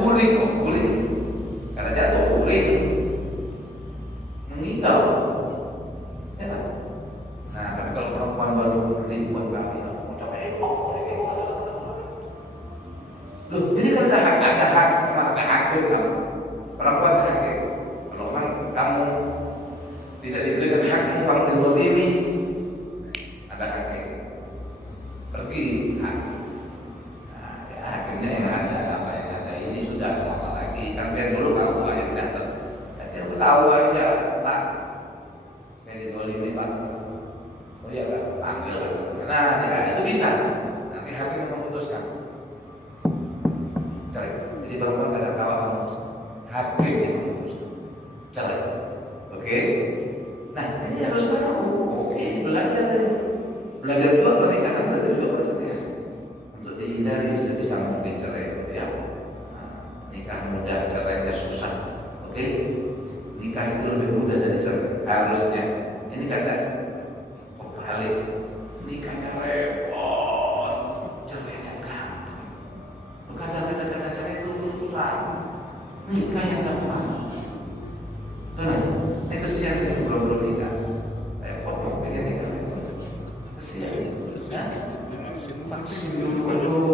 guling, karena jatuh guling, meninggal. Ya kan? Nah, tapi kalau perempuan baru guling buat kami, mengucap loh, jadi kan ada hak, ada hakim kamu. Perempuan hakim. Kalau memang kamu tidak diberikan hakmu, kamu dilolimi, ada hakim. Pergi hakim. Nah, ya, hakimnya yang ada, apa yang ada ini sudah lama lagi. Kan biar dulu kamu aja dicatat. Tapi aku tahu aja, Pak. Saya dilolimi, Pak. Oh iya, Pak. Panggil. Nah, itu bisa. Nanti hakim yang memutuskan. Jadi perempuan kadang kawan memutuskan, hakim yang memutuskan cerai. Oke? Nah ini harus tahu. Oke, belajar juga berarti karena belajar juga berarti untuk dihindari sebisa mungkin cerai itu ya. Nah, nikah mudah, cerainya susah. Oke? Nikah itu lebih mudah dari cerai harusnya. Ini kadang kebalik, nikahnya repot, cerainya gampang. Bukan karena cerai itu susah, nikah yang gampang. Benar, ini kesian nih belum nikah, repot mau pengen nikah, kesian. Vaksin dulu,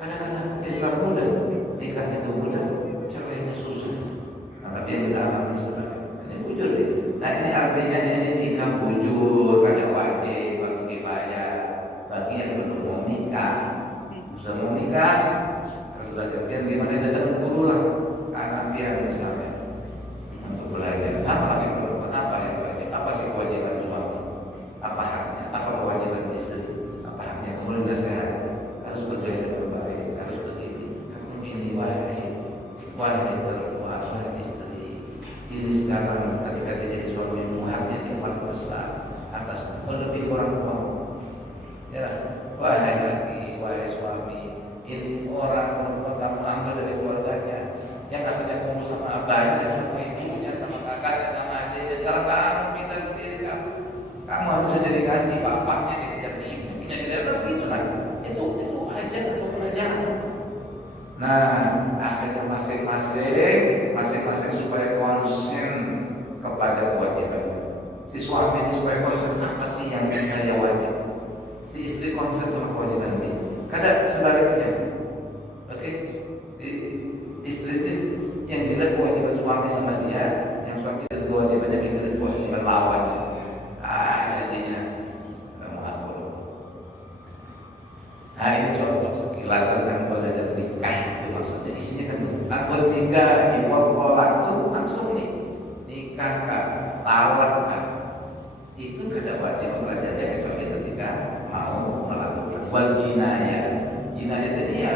kadang-kadang Islam mudah, nikah itu mudah, cerainya susah. Nah, tapi yang kita alami sebenarnya ini bujur nih. Nah ini artinya ini nikah bujur, ada wajib, bagi kifayah, bagi yang belum mau nikah. Sudah mau nikah, harus belajar biar gimana datang guru lah, anak biar misalnya untuk belajar apa lagi perempuan, apa yang wajib, apa sih kewajiban suami, apa haknya, apa kewajiban istri, apa haknya, kemudian nasihat harus bergaya dengan baik, harus begini, ini wahai perempuan, wahai istri, ini sekarang ketika dia jadi suami haknya yang paling besar atas lebih orang tua, ya wahai laki, wahai suami, ini orang perempuan kamu ambil dari keluarganya yang asalnya kamu sama abahnya, sama ibunya, sama kakaknya, sama adiknya. Sekarang kamu minta ke diri kamu harus jadi gaji bapaknya, dikejar ibunya, dikejar begitu lah. Itu aja untuk pelajaran. Nah, akhirnya masing-masing supaya konsen kepada kewajiban. Si suami ini supaya konsen apa sih yang saya wajib. Si istri konsen sama kewajiban ini. Kadang sebaliknya, oke? Si istri Yang dilihat kewajiban suami sama dia, yang suami dilihat kewajibannya, yang dilihat kewajiban lawan. Jadinya mengakur. Nah ini contoh sekilas tentang belajar nikah. Itu maksudnya isinya kan akad nikah di waktu langsung nih nikah kah, lawan kah, itu tidak wajib belajarnya kecuali ketika mau melakukan wal jinayah. Jinayah tadi ya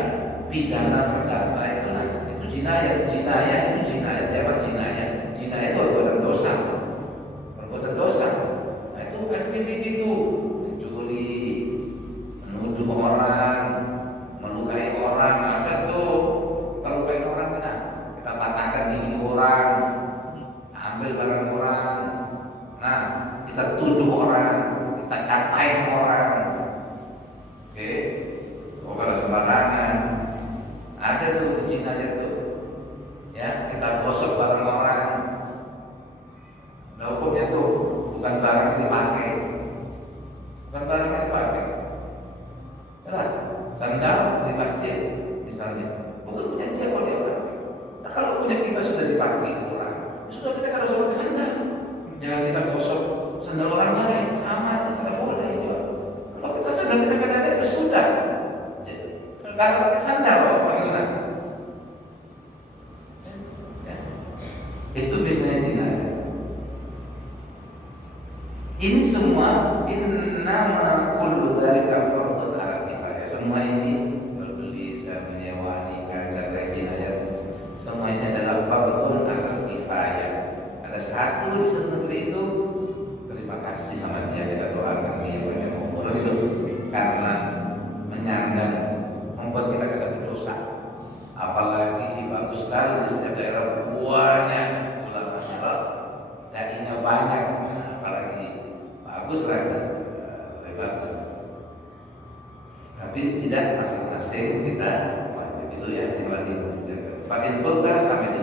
pidana perdata itulah, itu jinayah. Jinayah itu jinayah, jamak jinayah. Jinayah itu perbuatan dosa, perbuatan dosa. Nah itu aktivitas itu mencuri, menuduh orang, melukai orang. Ada tuh melukai orang kita patahkan gigi orang, ambil barang orang. Nah kita tuduh orang, kita katain orang. Oke, kalau sembarangan. Ada tuh jinayah tuh. Ya, kita gosok barang orang. Nah hukumnya tuh bukan barang yang dipakai. Bukan barang yang dipakai. Nah, sandal di masjid misalnya, bukan punya dia kalau dia pakai. Nah kalau punya kita sudah dipakai orang, sudah kita kan harus pakai sandal. Jangan kita gosok sandal orang lain, sama kita boleh juga. Kalau kita sandal kita kan ada sudah. Kalau pakai sandal, bagaimana? Ya. Itu biasanya jinayah. Ini semua innama kullu dzalika fardun 'ala kifayah. Semua ini jual beli, saya menyewa nikah, cara jinayah, semua ini adalah fardun 'ala kifayah. Ada satu di satu negeri itu, terima kasih sama dia, kita doakan dia banyak umur itu, karena menyandang membuat kita kena berdosa. Apalagi bagus sekali di setiap daerah banyak ulama salaf, dai-nya banyak, apalagi bagus lagi, lebih bagus. Tapi tidak masing-masing kita wajib, itu ya yang lagi menjaga. Fakir kota sampai di